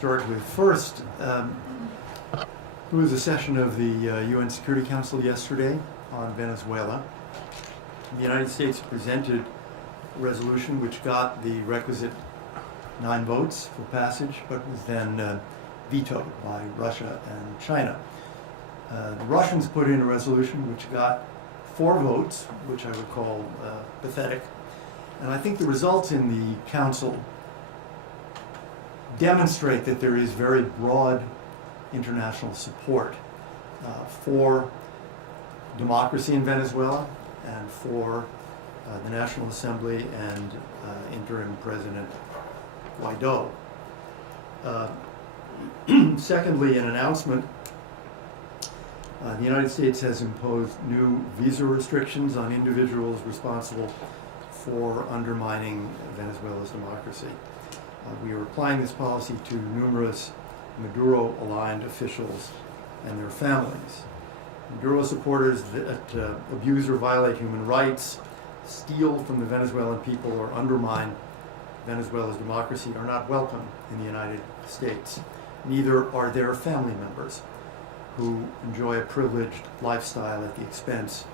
Start with first, there was a session of the UN Security Council yesterday on Venezuela. The United States presented a resolution which got the requisite 9 votes for passage, but was then vetoed by Russia and China. The Russians put in a resolution which got 4 votes, which I would call pathetic. And I think the results in the Council demonstrate that there is very broad international support for democracy in Venezuela and for the National Assembly and interim President Guaido. Secondly, an announcement. The United States has imposed new visa restrictions on individuals responsible for undermining Venezuela's democracy. We are applying this policy to numerous Maduro-aligned officials and their families. Maduro supporters that abuse or violate human rights, steal from the Venezuelan people, or undermine Venezuela's democracy are not welcome in the United States. Neither are their family members, who enjoy a privileged lifestyle at the expense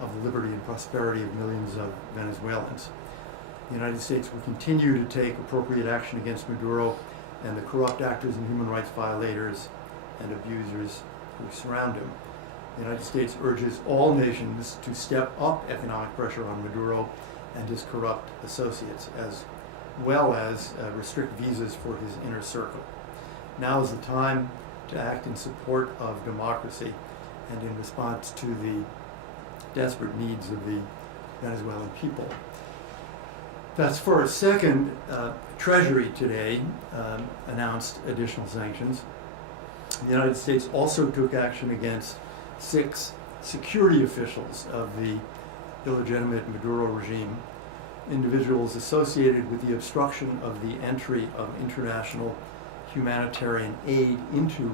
of the liberty and prosperity of millions of Venezuelans. The United States will continue to take appropriate action against Maduro and the corrupt actors and human rights violators and abusers who surround him. The United States urges all nations to step up economic pressure on Maduro and his corrupt associates, as well as restrict visas for his inner circle. Now is the time to act in support of democracy and in response to the desperate needs of the Venezuelan people. That's first. Second, Treasury today announced additional sanctions. The United States also took action against 6 security officials of the illegitimate Maduro regime, individuals associated with the obstruction of the entry of international humanitarian aid into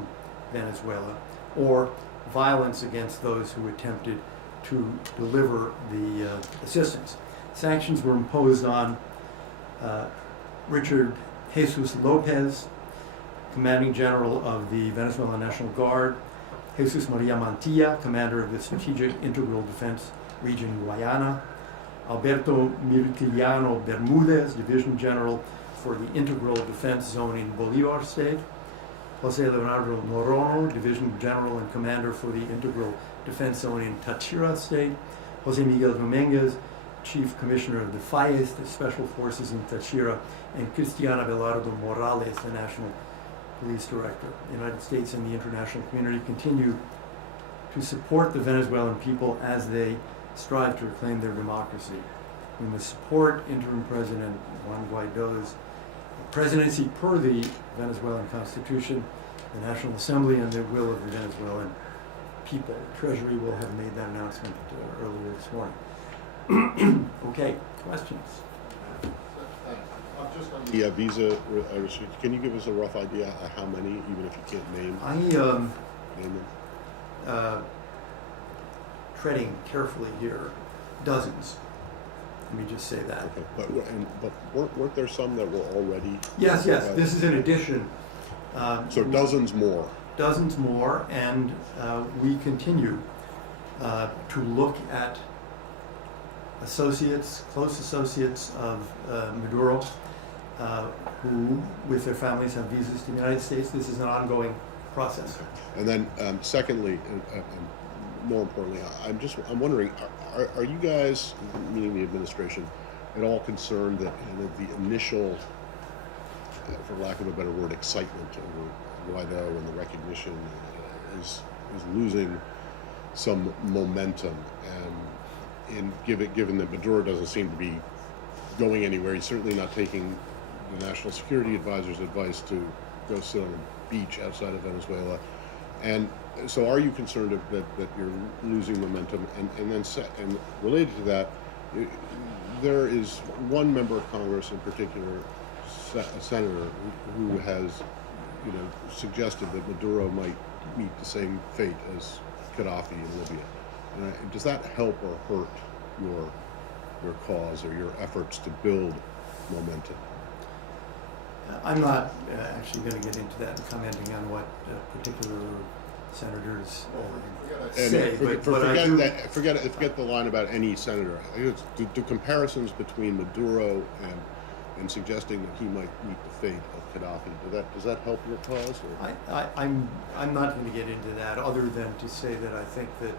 Venezuela, or violence against those who attempted to deliver the assistance. Sanctions were imposed on Richard Jesus Lopez, Commanding General of the Venezuelan National Guard, Jesus Maria Mantilla, Commander of the Strategic Integral Defense Region Guayana, Alberto Mirtiliano Bermudez, Division General for the Integral Defense Zone in Bolivar State, Jose Leonardo Norono, Division General and Commander for the Integral Defense Zone in Táchira State, Jose Miguel Dominguez, Chief Commissioner of the FAES, the Special Forces in Táchira, and Cristiana Belardo Morales, the National Police Director. The United States and the international community continue to support the Venezuelan people as they strive to reclaim their democracy. We must support interim President Juan Guaido's presidency per the Venezuelan Constitution, the National Assembly, and the will of the Venezuelan people. The Treasury will have made that announcement earlier this morning. Okay, questions? Just on the visa restrictions, can you give us a rough idea of how many, even if you can't name name them? Treading carefully here, dozens. Let me just say that. Okay, but weren't there some that were already? Yes. This is in addition. So dozens more. Dozens more, and we continue to look at close associates of Maduro, who, with their families, have visas to the United States. This is an ongoing process. And then, secondly, and more importantly, I'm wondering, are you guys, meaning the administration, at all concerned that the initial, for lack of a better word, excitement over Guaido and the recognition is losing some momentum? Given that Maduro doesn't seem to be going anywhere, he's certainly not taking the National Security Advisor's advice to go sit on a beach outside of Venezuela. And so are you concerned that you're losing momentum? And related to that, there is one member of Congress in particular, a senator, who has suggested that Maduro might meet the same fate as Gaddafi in Libya. Does that help or hurt your cause or your efforts to build momentum? I'm not actually going to get into that and commenting on what particular senators say, but I do. Forget the line about any senator. I think do comparisons between Maduro and suggesting that he might meet the fate of Gaddafi. Does that help your cause? Or? I'm not going to get into that, other than to say that I think that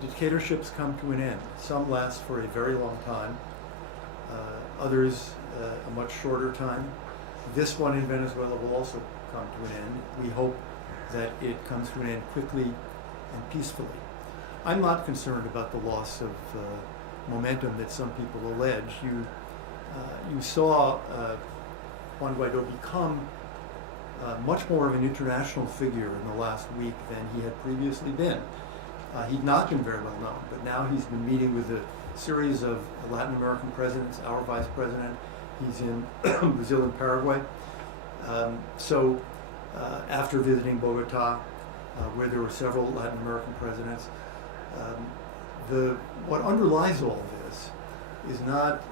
dictatorships come to an end. Some last for a very long time, others a much shorter time. This one in Venezuela will also come to an end. We hope that it comes to an end quickly and peacefully. I'm not concerned about the loss of momentum that some people allege. You saw Juan Guaido become much more of an international figure in the last week than he had previously been. He'd not been very well known, but now he's been meeting with a series of Latin American presidents, our vice president. He's in Brazil and Paraguay. After visiting Bogota, where there were several Latin American presidents, what underlies all of this is not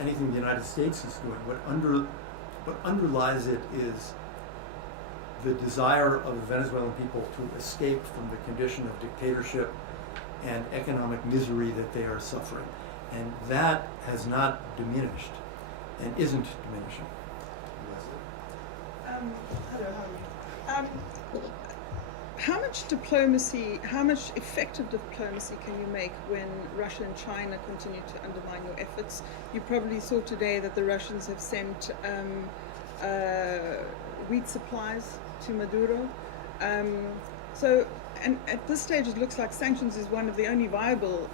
anything the United States is doing. What underlies it is the desire of the Venezuelan people to escape from the condition of dictatorship and economic misery that they are suffering. And that has not diminished and isn't diminishing. Hello, how are you? How much effective diplomacy can you make when Russia and China continue to undermine your efforts? You probably saw today that the Russians have sent wheat supplies to Maduro. And at this stage it looks like sanctions is one of the only viable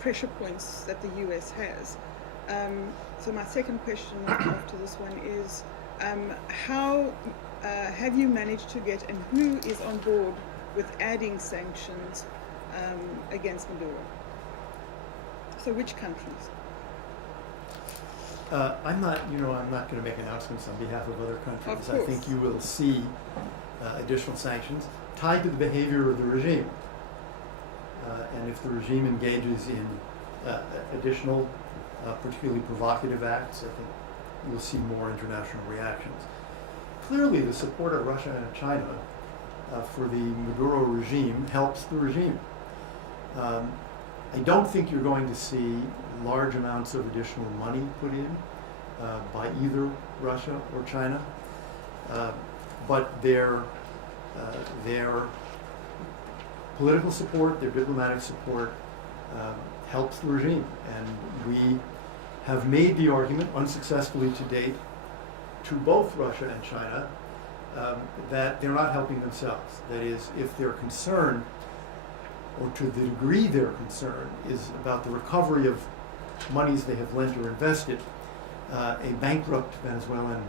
pressure points that the US has. So my second question after this one is, how have you managed to get, and who is on board with adding sanctions against Maduro? So which countries? I'm not going to make announcements on behalf of other countries. Of I think you will see additional sanctions tied to the behavior of the regime. And if the regime engages in additional, particularly provocative acts, I think you'll see more international reactions. Clearly, the support of Russia and China for the Maduro regime helps the regime. I don't think you're going to see large amounts of additional money put in by either Russia or China, but their political support, their diplomatic support helps the regime. And we have made the argument, unsuccessfully to date, to both Russia and China, that they're not helping themselves. That is, if their concern, or to the degree their concern, is about the recovery of monies they have lent or invested, a bankrupt Venezuelan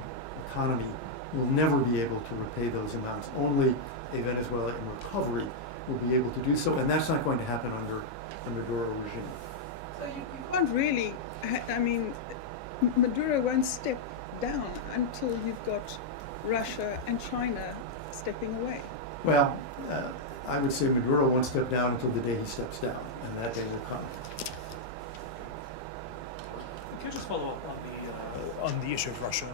economy will never be able to repay those amounts. Only a Venezuela in recovery will be able to do so, and that's not going to happen under the Maduro regime. So you can't really, I mean, Maduro won't step down until you've got Russia and China stepping away. Well, I would say Maduro won't step down until the day he steps down, and that day will come. Can I just follow up on the issue of Russia?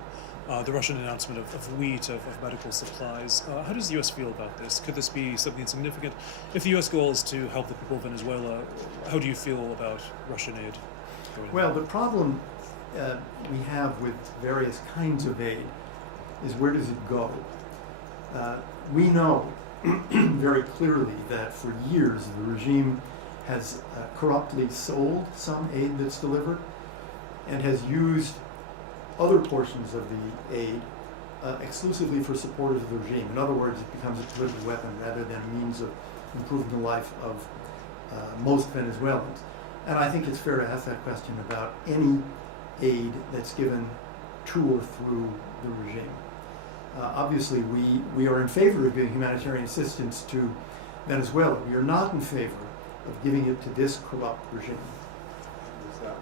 The Russian announcement of wheat, of medical supplies. How does the U.S. feel about this? Could this be something significant? If the U.S. goal is to help the people of Venezuela, how do you feel about Russian aid? Well, the problem we have with various kinds of aid is, where does it go? We know very clearly that for years the regime has corruptly sold some aid that's delivered and has used other portions of the aid exclusively for supporters of the regime. In other words, it becomes a political weapon rather than a means of improving the life of most Venezuelans. And I think it's fair to ask that question about any aid that's given to or through the regime. Obviously, we are in favor of giving humanitarian assistance to Venezuela. We are not in favor of giving it to this corrupt regime. I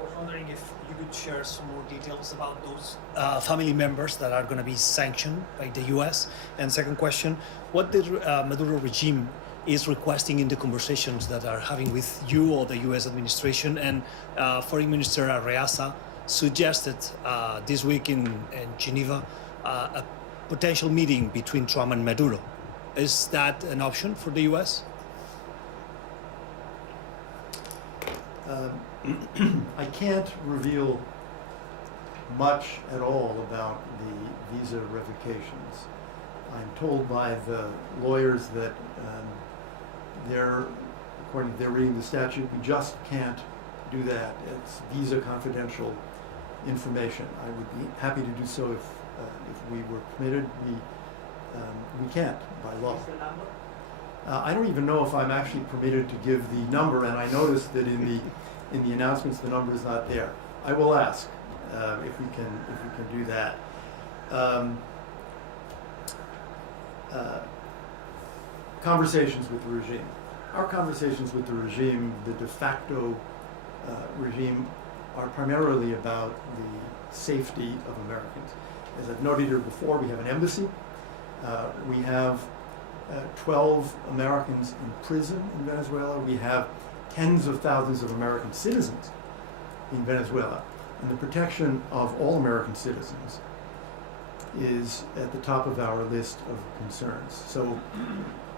was wondering if you could share some more details about those family members that are going to be sanctioned by the U.S. And second question, what did Maduro regime is requesting in the conversations that are having with you or the U.S. administration. And Foreign Minister Arreaza suggested this week in Geneva a potential meeting between Trump and Maduro. Is that an option for the U.S.? I can't reveal much at all about the visa revocations. I'm told by the lawyers that according to their reading of the statute, we just can't do that. It's visa confidential information. I would be happy to do so if we were permitted. We can't by law. I don't even know if I'm actually permitted to give the number, and I noticed that in the announcements the number is not there. I will ask if we can do that. Conversations with the regime. Our conversations with the regime, the de facto regime, are primarily about the safety of Americans. As I've noted here before, we have an embassy. We have 12 Americans in prison in Venezuela. We have tens of thousands of American citizens in Venezuela. And the protection of all American citizens is at the top of our list of concerns. So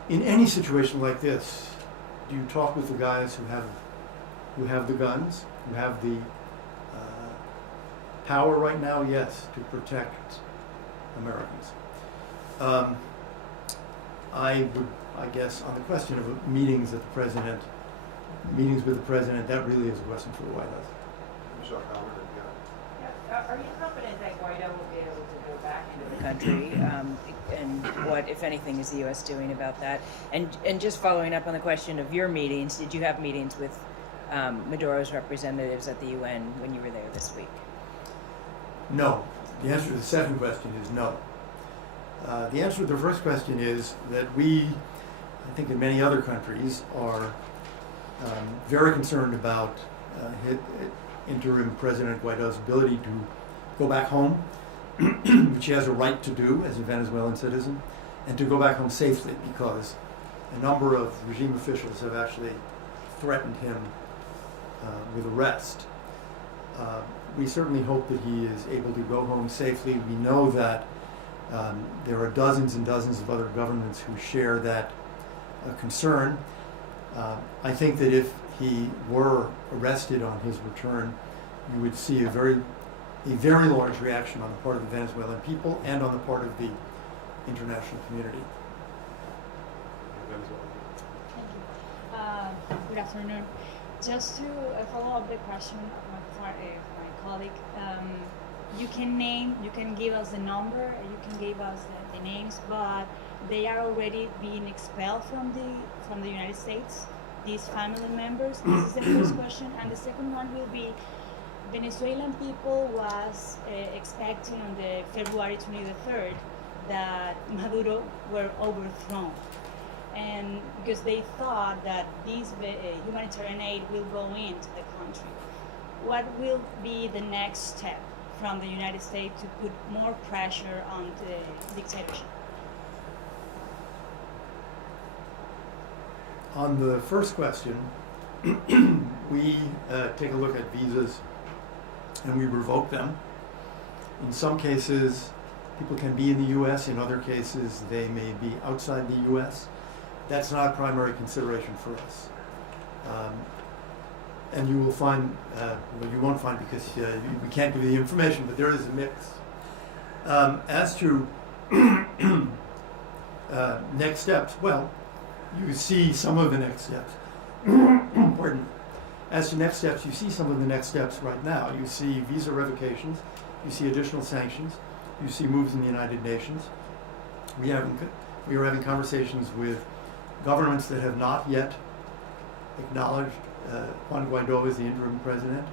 in any situation like this, do you talk with the guys who have the guns, who have the power right now? Yes, to protect Americans. I guess on the question of meetings with the president, that really is a question for the White House. Are you confident that Guaido will be able to go back into the country? And what, if anything, is the U.S. doing about that? And just following up on the question of your meetings, did you have meetings with Maduro's representatives at the UN when you were there this week? No. The answer to the second question is no. The answer to the first question is that we, I think in many other countries, are very concerned about interim President Guaido's ability to go back home, which he has a right to do as a Venezuelan citizen, and to go back home safely, because a number of regime officials have actually threatened him with arrest. We certainly hope that he is able to go home safely. We know that there are dozens and dozens of other governments who share that concern. I think that if he were arrested on his return, you would see a very large reaction on the part of the Venezuelan people and on the part of the international community. Thank you. Good afternoon. Just to follow up the question of my colleague, you can give us the number, you can give us the names, but they are already being expelled from the United States, these family members. This is the first question. And the second one will be, Venezuelan people was expecting on the February 23rd that Maduro were overthrown. And because they thought that this humanitarian aid will go into the country. What will be the next step from the United States to put more pressure on the dictatorship? On the first question, we take a look at visas and we revoke them. In some cases, people can be in the U.S. In other cases, they may be outside the U.S. That's not a primary consideration for us. And you will find, well, you won't find because we can't give you the information, but there is a mix. As to next steps, well, you see some of the next steps. Pardon me. As to next steps, you see some of the next steps right now. You see visa revocations, you see additional sanctions, you see moves in the United Nations. We are having conversations with governments that have not yet acknowledged Juan Guaido as the interim president,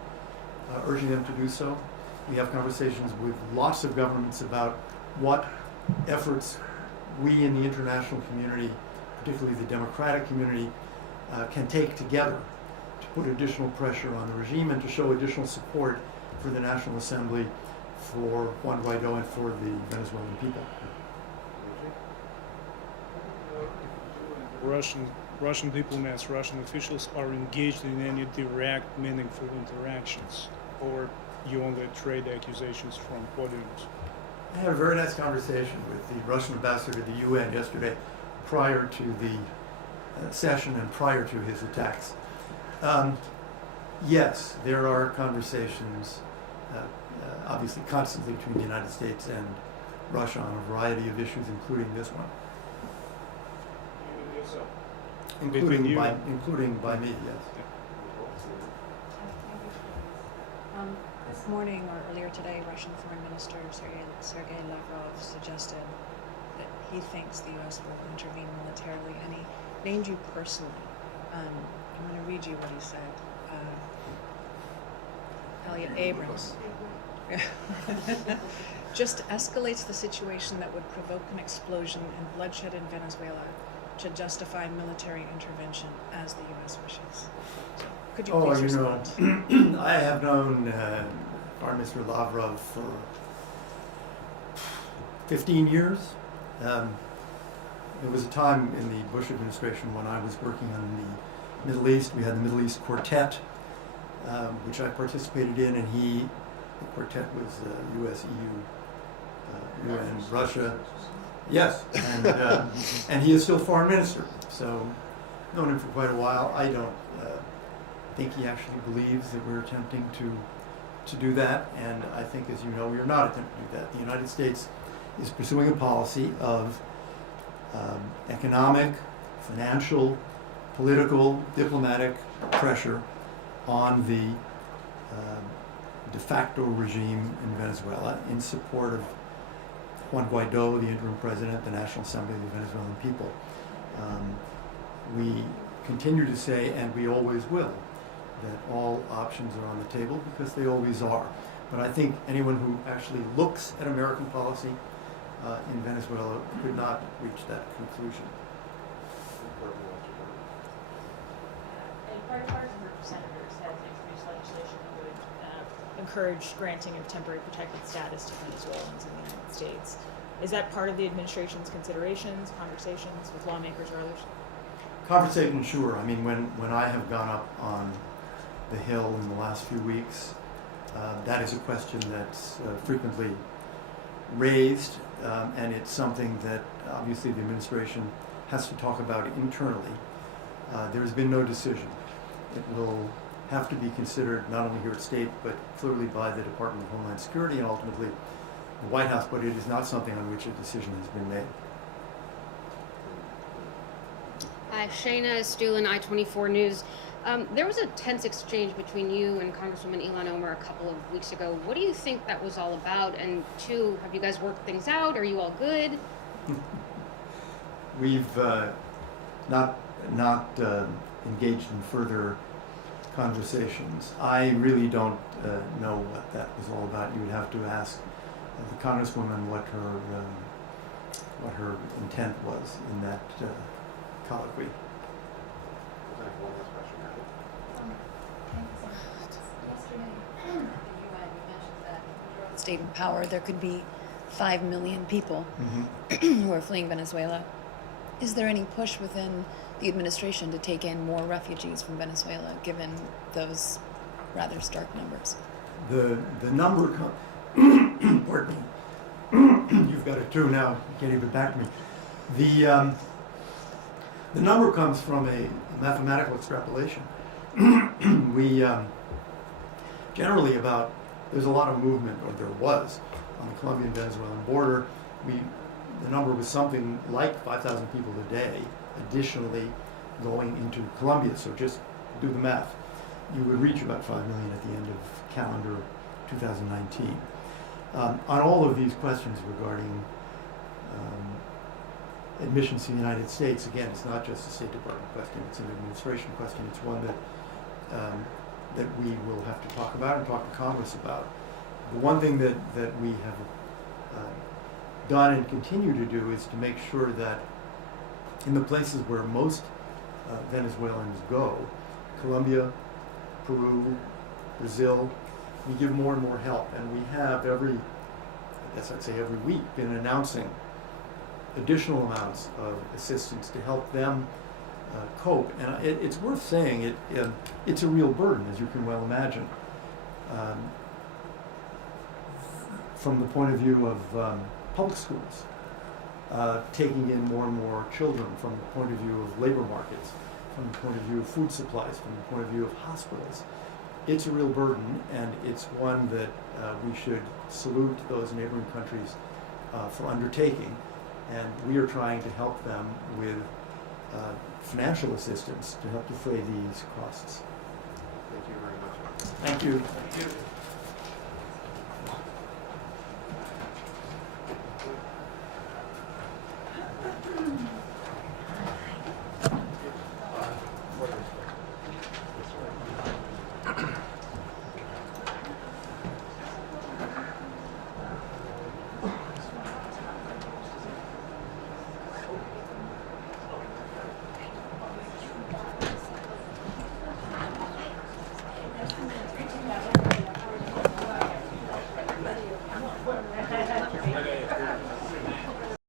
urging them to do so. We have conversations with lots of governments about what efforts we in the international community, particularly the democratic community, can take together to put additional pressure on the regime and to show additional support for the National Assembly, for Juan Guaido, and for the Venezuelan people. Russian Russian diplomats, Russian officials are engaged in any direct, meaningful interactions, or you only trade accusations from podiums? I had a very nice conversation with the Russian ambassador to the UN yesterday, prior to the session and prior to his attacks. Yes, there are conversations, obviously constantly, between the United States and Russia on a variety of issues, including this one. Between you? Including by me, yes. This morning or earlier today, Russian Foreign Minister Sergei Lavrov suggested that he thinks the U.S. will intervene militarily, and he named you personally. I'm going to read you what he said. Elliot Abrams just escalates the situation that would provoke an explosion and bloodshed in Venezuela to justify military intervention as the U.S. wishes. So, could you please respond? I have known Foreign Minister Lavrov for 15 years. There was a time in the Bush administration when I was working on the Middle East. We had the Middle East Quartet, which I participated in, and the quartet was U.S., EU, UN, Russia. Yes, and he is still foreign minister, so known him for quite a while. I don't think he actually believes that we're attempting to do that, and I think, as you know, we are not attempting to do that. The United States is pursuing a policy of economic, financial, political, diplomatic pressure on the de facto regime in Venezuela in support of Juan Guaido, the interim president, the National Assembly of the Venezuelan people. We continue to say, and we always will, that all options are on the table, because they always are. But I think anyone who actually looks at American policy in Venezuela could not reach that conclusion. And bipartisan group of senators has introduced legislation that would encourage granting of temporary protected status to Venezuelans in the United States. Is that part of the administration's considerations, conversations with lawmakers or others? Conversation, sure. I mean, when I have gone up on the Hill in the last few weeks, that is a question that's frequently raised, and it's something that obviously the administration has to talk about internally. There has been no decision. It will have to be considered not only here at State, but clearly by the Department of Homeland Security and ultimately the White House, but it is not something on which a decision has been made. Hi, Shayna Stulin, I-24 News. There was a tense exchange between you and Congresswoman Ilana Mark a couple of weeks ago. What do you think that was all about? And two, have you guys worked things out? Are you all good? We've not engaged in further conversations. I really don't know what that was all about. You would have to ask the Congresswoman what her intent was in that colloquy. State and power, there could be 5 million people Mm-hmm. who are fleeing Venezuela. Is there any push within the administration to take in more refugees from Venezuela, given those rather stark numbers? The number, pardon me, you've got it too now, you can't even back me. The number comes from a mathematical extrapolation. We generally there's a lot of movement, or there was, on the Colombian-Venezuelan border. The number was something like 5,000 people a day additionally going into Colombia. So just do the math. You would reach about 5 million at the end of calendar 2019. On all of these questions regarding admissions to the United States, again, it's not just a State Department question, it's an administration question. It's one that we will have to talk about and talk to Congress about. The one thing that we have done and continue to do is to make sure that in the places where most Venezuelans go, Colombia, Peru, Brazil, we give more and more help. And we have every week been announcing additional amounts of assistance to help them cope. And it's worth saying it's a real burden, as you can well imagine. From the point of view of public schools, taking in more and more children, from the point of view of labor markets, from the point of view of food supplies, from the point of view of hospitals. It's a real burden, and it's one that we should salute those neighboring countries for undertaking. And we are trying to help them with financial assistance to help defray these costs. Thank you very much. Thank you. Thank you.